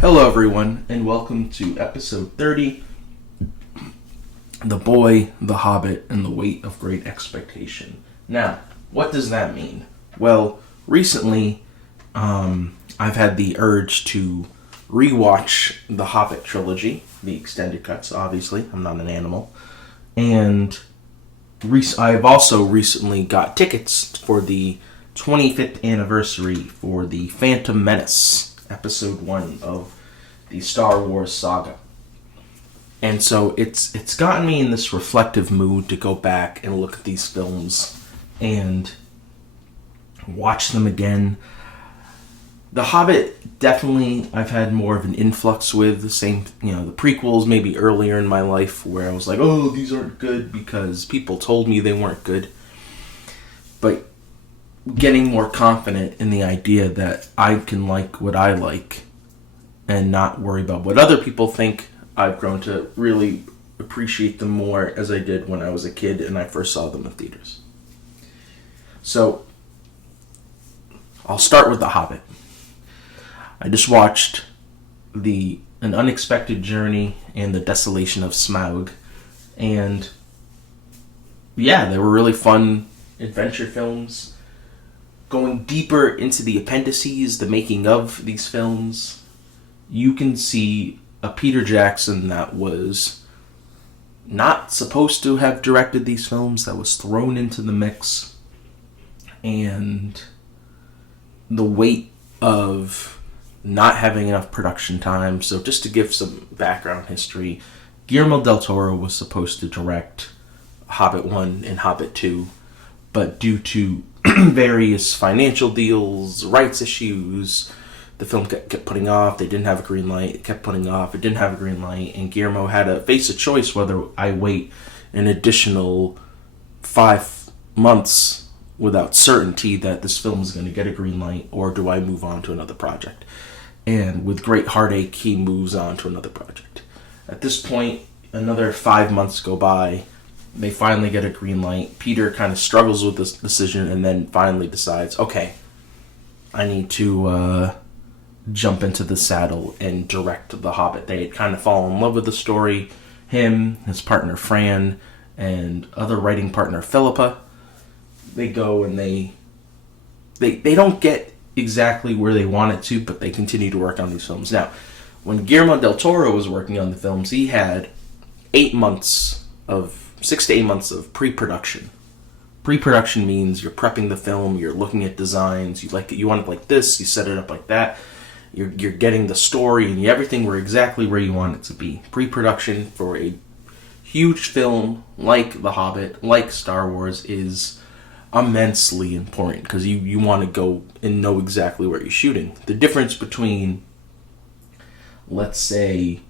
Hello, everyone, and welcome to episode 30, The Boy, The Hobbit, and the Weight of Great Expectation. Now, what does that mean? Well, recently, I've had the urge to rewatch the Hobbit trilogy, the extended cuts, obviously. I'm not an animal. And I've also recently got tickets for the 25th anniversary for the Phantom Menace, Episode 1 of the Star Wars saga. And so it's gotten me in this reflective mood to go back and look at these films and watch them again. The Hobbit, definitely, I've had more of an influx with. The same, the prequels maybe earlier in my life where I was like, oh, these aren't good because people told me they weren't good. But getting more confident in the idea that I can like what I like and not worry about what other people think, I've grown to really appreciate them more as I did when I was a kid and I first saw them in theaters. So, I'll start with The Hobbit. I just watched An Unexpected Journey and The Desolation of Smaug, and yeah, they were really fun adventure films. Going deeper into the appendices, the making of these films, you can see a Peter Jackson that was not supposed to have directed these films, that was thrown into the mix, and the weight of not having enough production time. So just to give some background history, Guillermo del Toro was supposed to direct Hobbit 1 and Hobbit 2, but due to various financial deals, rights issues, the film kept putting off. They didn't have a green light. It kept putting off. It didn't have a green light. And Guillermo had to face a choice whether I wait an additional 5 months without certainty that this film is going to get a green light, or do I move on to another project? And with great heartache, he moves on to another project. At this point, another 5 months go by. They finally get a green light. Peter kind of struggles with this decision and then finally decides, okay, I need to jump into the saddle and direct The Hobbit. They had kind of fallen in love with the story. Him, his partner Fran, and other writing partner Philippa. They go and they don't get exactly where they want it to, but they continue to work on these films. Now, when Guillermo del Toro was working on the films, he had 6 to 8 months of pre-production. Pre-production means you're prepping the film, you're looking at designs, you want it like this, you set it up like that. You're getting the story and everything exactly where you want it to be. Pre-production for a huge film like The Hobbit, like Star Wars, is immensely important because you want to go and know exactly where you're shooting. The difference between, let's say,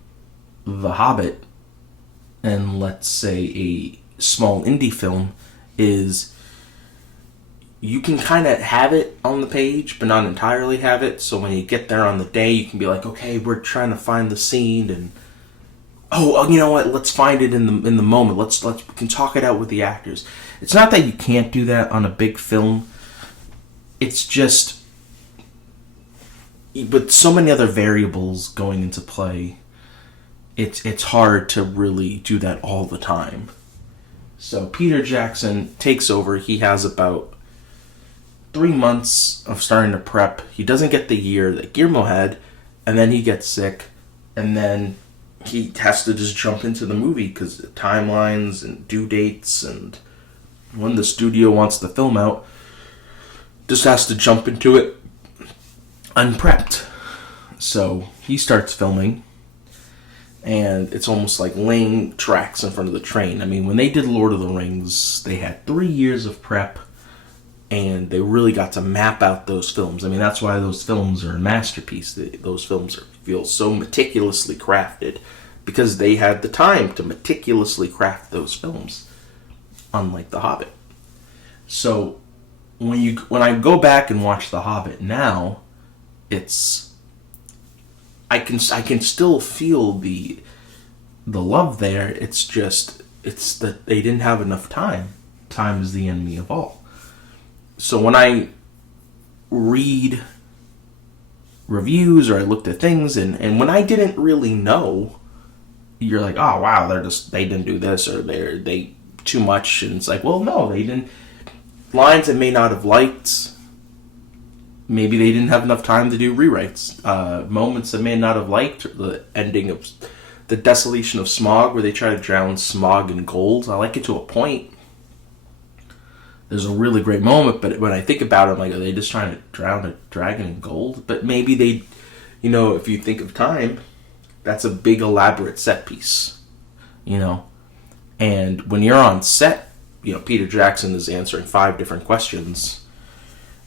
The Hobbit and let's say a small indie film is you can kind of have it on the page but not entirely have it. So when you get there on the day, you can be like, okay, we're trying to find the scene, and you know what, let's find it in the moment. We can talk it out with the actors. It's not that you can't do that on a big film. It's just with so many other variables going into play, it's hard to really do that all the time. So Peter Jackson takes over. He has about 3 months of starting to prep. He doesn't get the year that Guillermo had, and then he gets sick, and then he has to just jump into the movie because timelines and due dates and when the studio wants the film out, just has to jump into it unprepped. So he starts filming, and it's almost like laying tracks in front of the train. I mean, when they did Lord of the Rings, they had 3 years of prep, and they really got to map out those films. I mean, that's why those films are a masterpiece. Those films feel so meticulously crafted because they had the time to meticulously craft those films, unlike The Hobbit. So when I go back and watch The Hobbit now, I can still feel the love there. It's that they didn't have enough time. Time is the enemy of all. So when I read reviews or I looked at things, and when I didn't really know, you're like, oh wow, they didn't do this, or they too much, and it's like, well, no, they didn't. Lines I may not have liked, maybe they didn't have enough time to do rewrites. Moments I may not have liked, the ending of the desolation of Smog, where they try to drown Smog in gold. I like it to a point. There's a really great moment, but when I think about it, I'm like, are they just trying to drown a dragon in gold? But maybe they, if you think of time, that's a big elaborate set piece, And when you're on set, Peter Jackson is answering 5 different questions,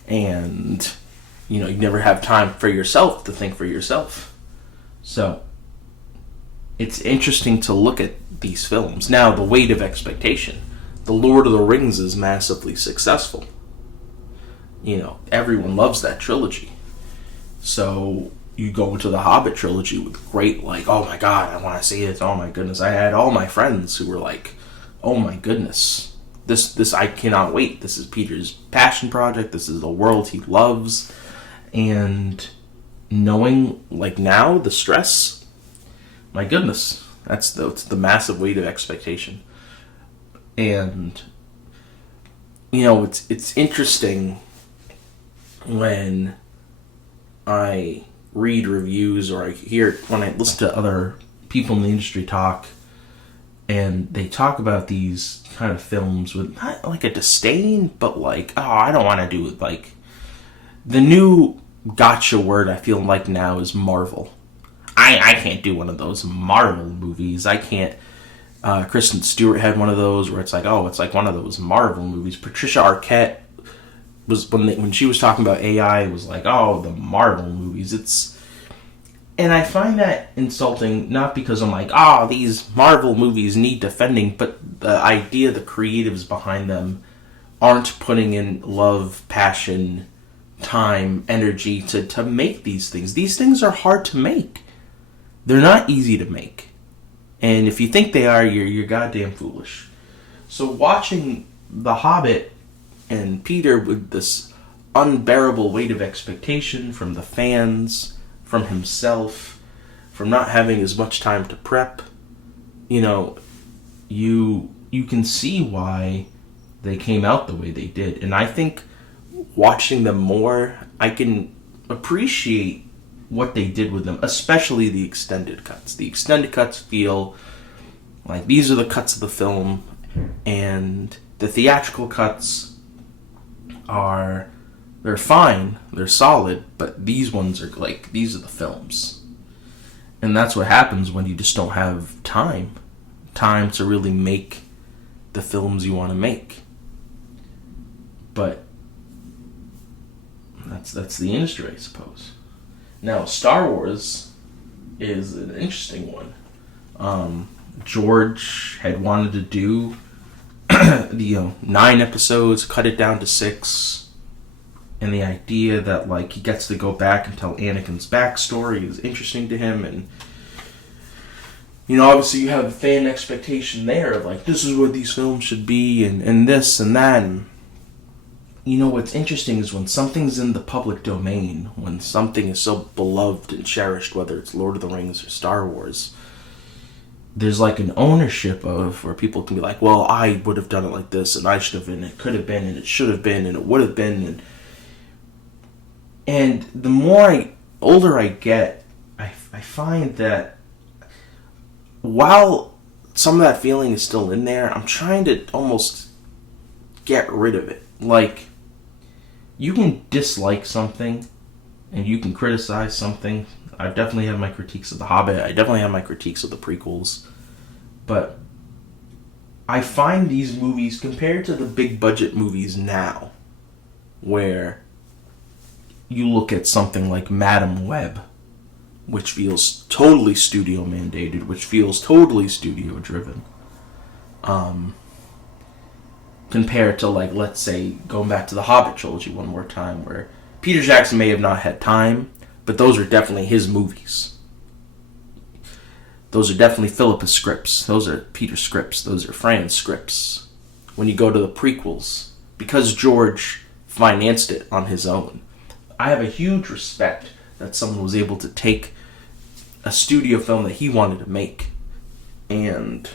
and, you never have time for yourself to think for yourself. So, it's interesting to look at these films. Now, the weight of expectation. The Lord of the Rings is massively successful. Everyone loves that trilogy. So you go into the Hobbit trilogy with great, oh my god, I want to see it. Oh my goodness. I had all my friends who were like, oh my goodness. This I cannot wait. This is Peter's passion project. This is the world he loves. And knowing, now, the stress, my goodness, it's the massive weight of expectation. And, it's interesting when I read reviews or when I listen to other people in the industry talk, and they talk about these kind of films with not like a disdain, but I don't want to do it. The new gotcha word I feel like now is Marvel. I can't do one of those Marvel movies. I can't. Kristen Stewart had one of those where it's like one of those Marvel movies. Patricia Arquette was when she was talking about AI, it was like, oh, the Marvel movies. And I find that insulting, not because I'm like, oh, these Marvel movies need defending, but the idea, the creatives behind them aren't putting in love, passion, time, energy to make these things. These things are hard to make. They're not easy to make. And if you think they are, you're goddamn foolish. So watching The Hobbit and Peter with this unbearable weight of expectation from the fans, from himself, from not having as much time to prep, you can see why they came out the way they did. And I think watching them more, I can appreciate what they did with them, especially the extended cuts. The extended cuts feel like these are the cuts of the film, and the theatrical cuts they're fine, they're solid, but these ones are these are the films. And that's what happens when you just don't have time to really make the films you want to make. But that's the industry, I suppose. Now, Star Wars is an interesting one. George had wanted to do 9 episodes, cut it down to 6, and the idea that he gets to go back and tell Anakin's backstory is interesting to him, and obviously you have a fan expectation there of this is what these films should be, and this and that. And what's interesting is when something's in the public domain, when something is so beloved and cherished, whether it's Lord of the Rings or Star Wars, there's an ownership of where people can be like, well, I would have done it like this, and I should have been, it could have been, and it should have been, and it would have been. And the older I get, I find that while some of that feeling is still in there, I'm trying to almost get rid of it. You can dislike something, and you can criticize something. I definitely have my critiques of The Hobbit. I definitely have my critiques of the prequels. But I find these movies, compared to the big budget movies now, where you look at something like Madam Web, which feels totally studio mandated, which feels totally studio driven, compared to let's say, going back to the Hobbit trilogy one more time, where Peter Jackson may have not had time, but those are definitely his movies. Those are definitely Philippa's scripts. Those are Peter's scripts. Those are Fran's scripts. When you go to the prequels, because George financed it on his own, I have a huge respect that someone was able to take a studio film that he wanted to make and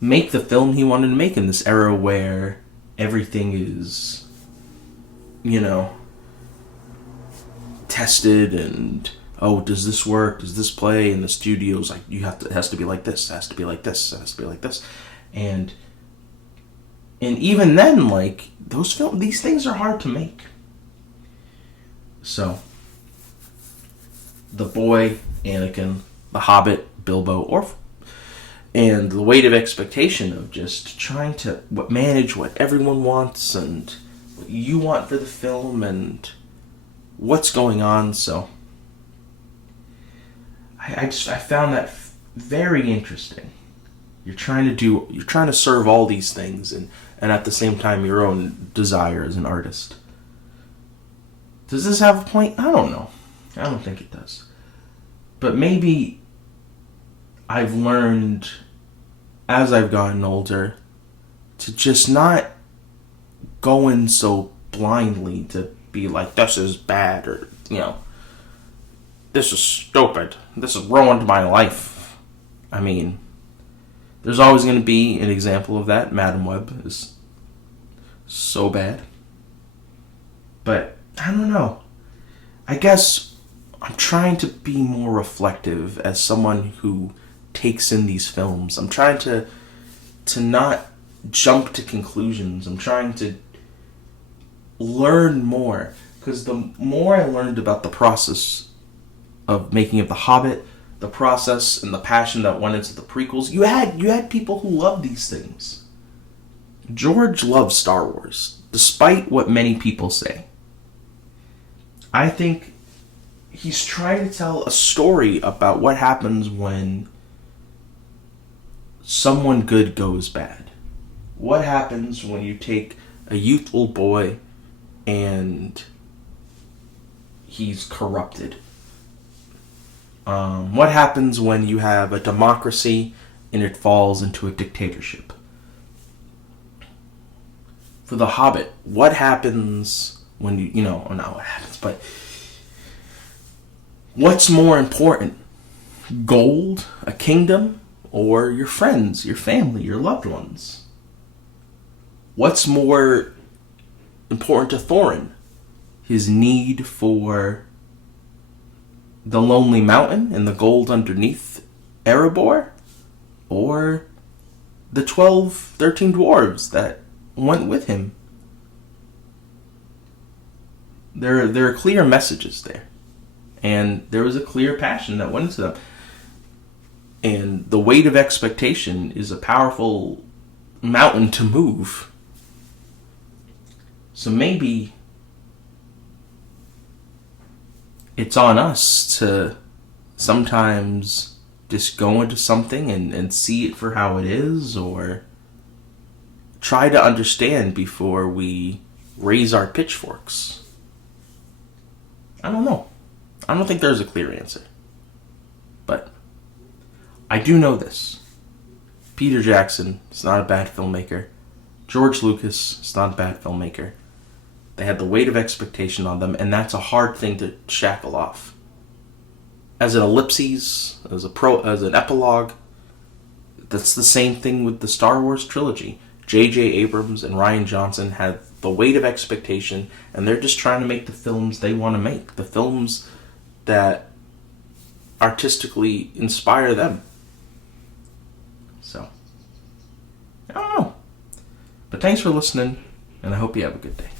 make the film he wanted to make in this era where everything is, tested and, oh, does this work? Does this play? And the studio's like, it has to be like this, it has to be like this, it has to be like this. And even then, like, these things are hard to make. So, The Boy, Anakin, The Hobbit, Bilbo, and the weight of expectation of just trying to manage what everyone wants and what you want for the film and what's going on. So I found that very interesting. You're trying to serve all these things and at the same time your own desire as an artist. Does this have a point? I don't know. I don't think it does. But maybe I've learned as I've gotten older to just not go in so blindly to be like, this is bad, or, this is stupid. This has ruined my life. I mean, there's always going to be an example of that. Madam Web is so bad. But, I don't know. I guess I'm trying to be more reflective as someone who takes in these films. I'm trying to not jump to conclusions. I'm trying to learn more. Because the more I learned about the process of making of The Hobbit, the process and the passion that went into the prequels, you had people who loved these things. George loves Star Wars, despite what many people say. I think he's trying to tell a story about what happens when someone good goes bad. What happens when you take a youthful boy and he's corrupted? What happens when you have a democracy and it falls into a dictatorship? For The Hobbit, what happens when not what happens, but what's more important? Gold, a kingdom, or your friends, your family, your loved ones? What's more important to Thorin? His need for the Lonely Mountain and the gold underneath Erebor? Or the 13 dwarves that went with him? There are clear messages there. And there was a clear passion that went into them. And the weight of expectation is a powerful mountain to move. So maybe it's on us to sometimes just go into something and see it for how it is, or try to understand before we raise our pitchforks. I don't know. I don't think there's a clear answer. But I do know this. Peter Jackson is not a bad filmmaker. George Lucas is not a bad filmmaker. They had the weight of expectation on them, and that's a hard thing to shackle off. As an ellipses, as an epilogue, that's the same thing with the Star Wars trilogy. J.J. Abrams and Rian Johnson had the weight of expectation, and they're just trying to make the films they want to make. The films that artistically inspire them. So, I don't know. But thanks for listening, and I hope you have a good day.